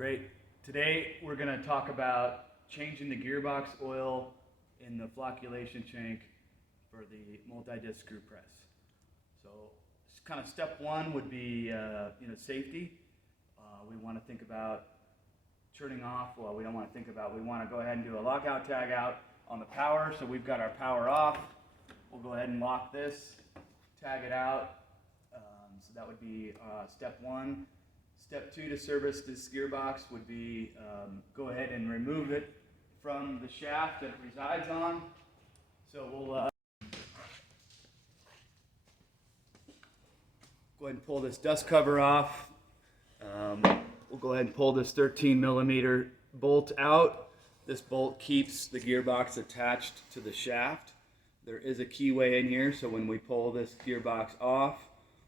Great. Today we're going to talk about changing the gearbox oil in the flocculation shank for the multi-disc screw press. So kind of step one would be safety. We want to think about turning off. Well, we don't want to think about. We want to go ahead and do a lockout tag out on the power. So we've got our power off. We'll go ahead and lock this, tag it out. So that would be step one. Step two to service this gearbox would be go ahead and remove it from the shaft that it resides on. So we'll go ahead and pull this dust cover off. We'll go ahead and pull this 13 millimeter bolt out. This bolt keeps the gearbox attached to the shaft. There is a keyway in here, so when we pull this gearbox off,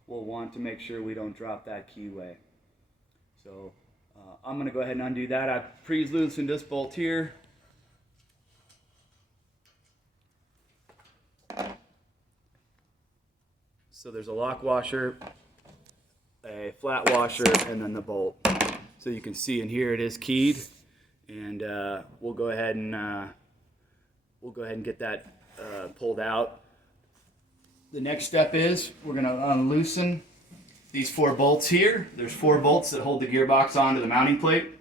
we'll want to make sure we don't drop that keyway. So I'm going to go ahead and undo that. I've pre-loosened this bolt here. So there's a lock washer, a flat washer, and then the bolt. So you can see in here it is keyed, and we'll go ahead and get that pulled out. The next step is we're going to unloosen these 4 bolts here. There's 4 bolts that hold the gearbox onto the mounting plate.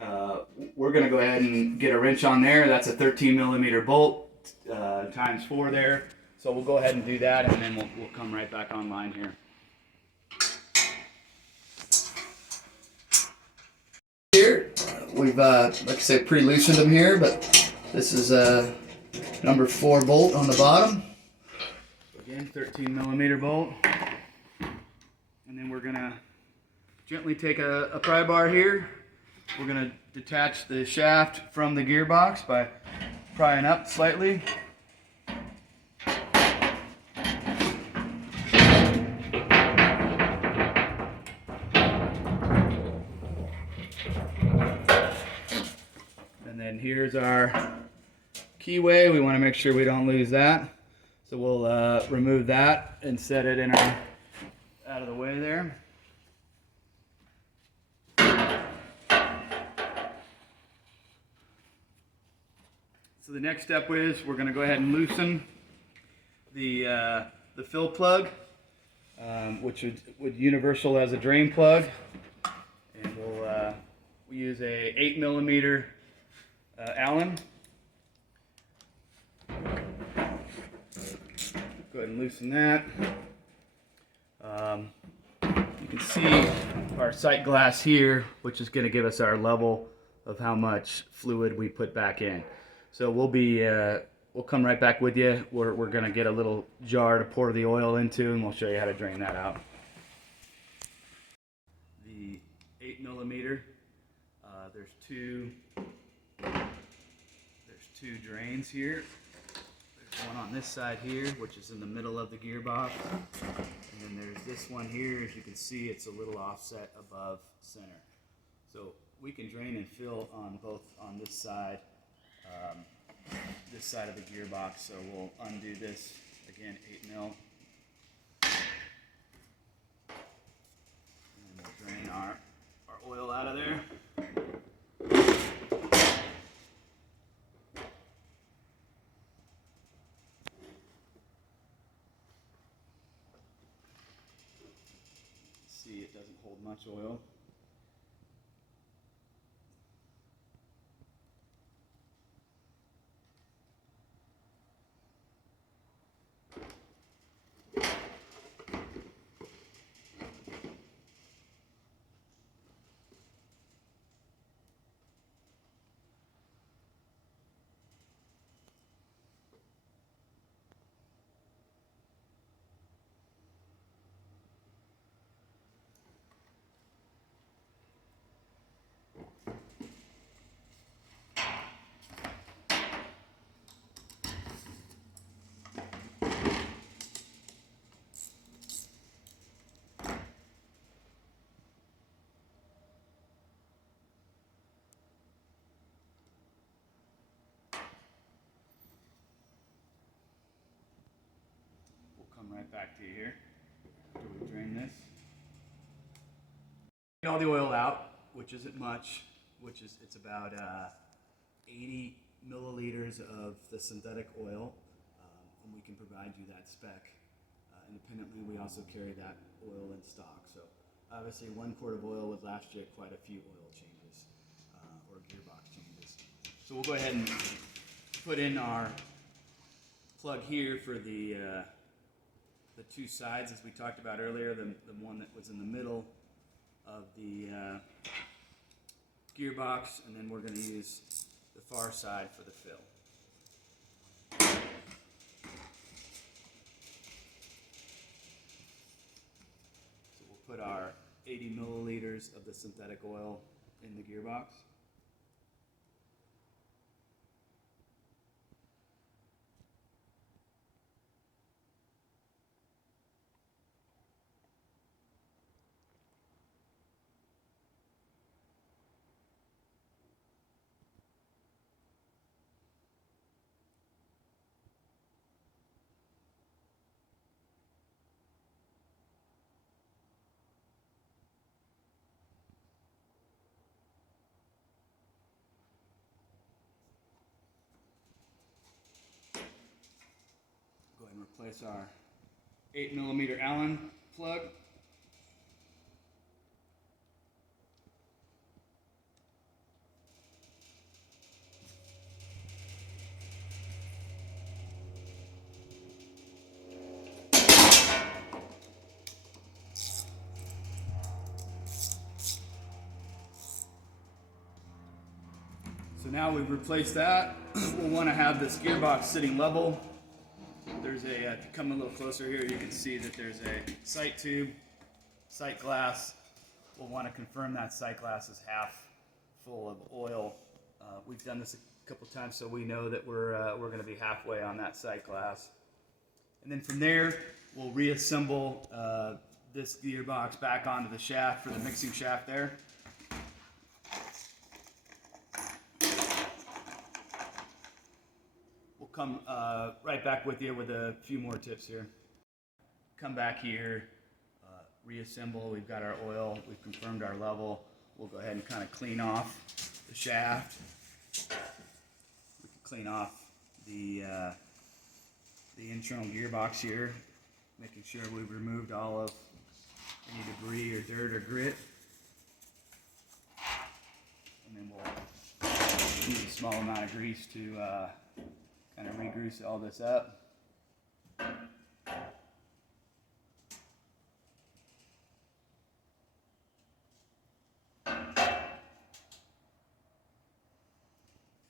We're going to go ahead and get a wrench on there. That's a 13 millimeter bolt times 4 there. So we'll go ahead and do that, and then we'll come right back online here. Here, we've, like I said, pre-loosened them here, but this is number 4 bolt on the bottom. So again, 13 millimeter bolt. And then we're going to gently take a pry bar here. We're going to detach the shaft from the gearbox by prying up slightly. And then here's our keyway. We want to make sure we don't lose that. So we'll remove that and set it in our out of the way there. So the next step is we're going to go ahead and loosen the fill plug, which would universal as a drain plug, and we'll use a 8 millimeter Allen. Go ahead and loosen that. You can see our sight glass here, which is going to give us our level of how much fluid we put back in. So we'll come right back with you. We're going to get a little jar to pour the oil into, and we'll show you how to drain that out. The 8 millimeter, there's two drains here. There's one on this side here, which is in the middle of the gearbox, and then there's this one here. As you can see, it's a little offset above center. So we can drain and fill on both on this side of the gearbox. So we'll undo this again, 8 mil, and we'll drain our oil out of there. See, it doesn't hold much oil. Come right back to you here after we drain this. Get all the oil out. which isn't much, it's about 80 milliliters of the synthetic oil, and we can provide you that spec independently. We also carry that oil in stock. So obviously 1 quart of oil would last you quite a few oil changes or gearbox changes. So we'll go ahead and put in our plug here for the 2 sides, as we talked about earlier, the one that was in the middle of the gearbox, and then we're going to use the far side for the fill. So we'll put our 80 milliliters of the synthetic oil in the gearbox. Go ahead and replace our 8mm Allen plug. So now we've replaced that, we'll want to have this gearbox sitting level. There's if you come a little closer here, you can see that there's a sight tube, sight glass. We'll want to confirm that sight glass is half full of oil. We've done this a couple times, so we know that we're going to be halfway on that sight glass. And then from there, we'll reassemble this gearbox back onto the shaft for the mixing shaft there. Come right back with you with a few more tips here. Come back here, reassemble. We've got our oil, we've confirmed our level. We'll go ahead and kind of clean off the shaft. We can clean off the internal gearbox here, making sure we've removed all of any debris or dirt or grit. And then we'll use a small amount of grease to kind of re-grease all this up.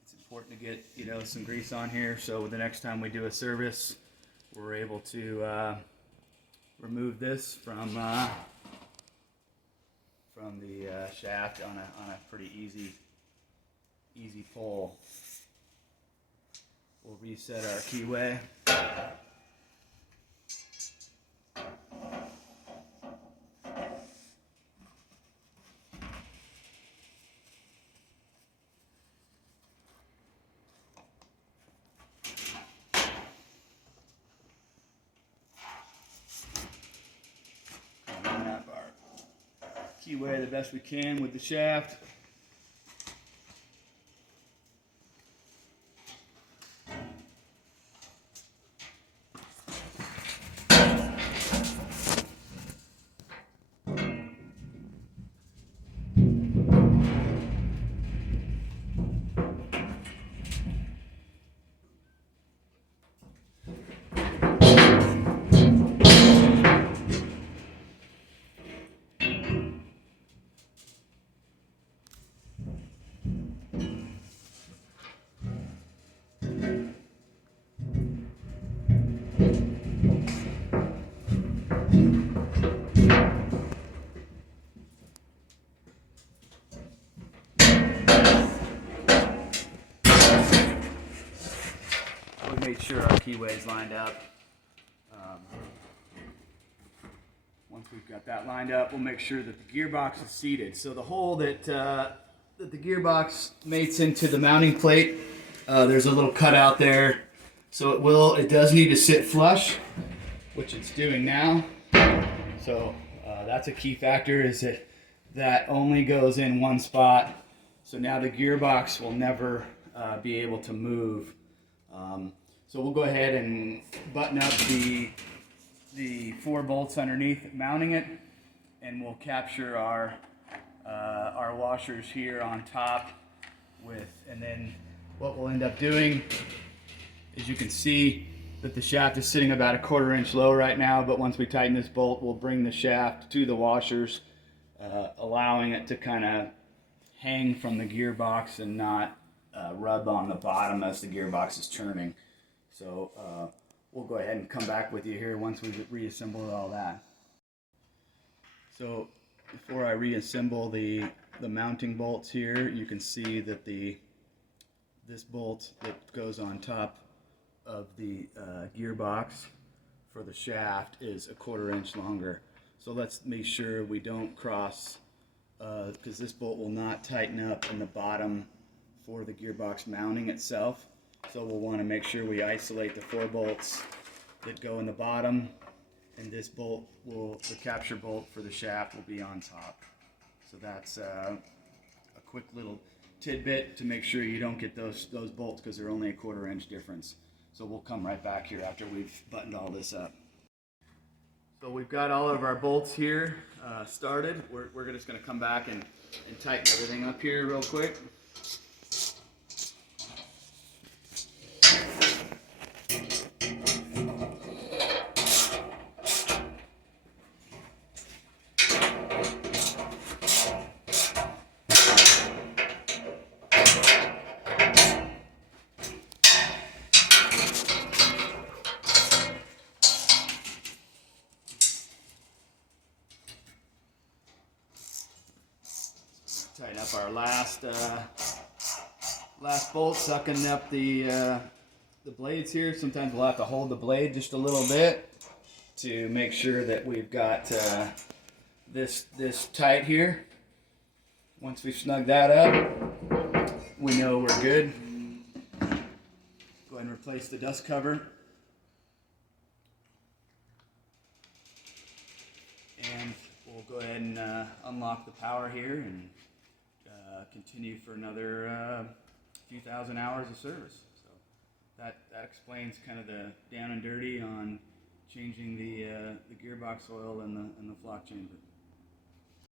It's important to get some grease on here, so the next time we do a service, we're able to remove this from the shaft on a pretty easy pull. We'll reset our keyway. Line up our keyway the best we can with the shaft. Made sure our keyway is lined up. Once we've got that lined up, we'll make sure that the gearbox is seated. So the hole that the gearbox mates into the mounting plate, there's a little cutout there. So it does need to sit flush, which it's doing now. So that's a key factor, is that that only goes in one spot. So now the gearbox will never be able to move. So we'll go ahead and button up the 4 bolts underneath mounting it, and we'll capture our washers here on top and then what we'll end up doing is, you can see that the shaft is sitting about a 1/4 inch low right now, but once we tighten this bolt, we'll bring the shaft to the washers, allowing it to kind of hang from the gearbox and not rub on the bottom as the gearbox is turning. So we'll go ahead and come back with you here once we've reassembled all that. So before I reassemble the mounting bolts here, you can see that this bolt that goes on top of the gearbox for the shaft is a 1/4 inch longer. So let's make sure we don't cross, because this bolt will not tighten up in the bottom for the gearbox mounting itself. So we'll want to make sure we isolate the 4 bolts that go in the bottom, and this bolt the capture bolt for the shaft will be on top. So that's a quick little tidbit to make sure you don't get those bolts, because they're only a 1/4 inch difference. So we'll come right back here after we've buttoned all this up. So we've got all of our bolts here started. We're just going to come back and tighten everything up here real quick. Tighten up our last bolt, sucking up the blades here. Sometimes we'll have to hold the blade just a little bit to make sure that we've got this tight here. Once we've snugged that up, we know we're good. Go ahead and replace the dust cover. And we'll go ahead and unlock the power here and continue for another few thousand hours of service. So that explains kind of the down and dirty on changing the gearbox oil and the flock chamber.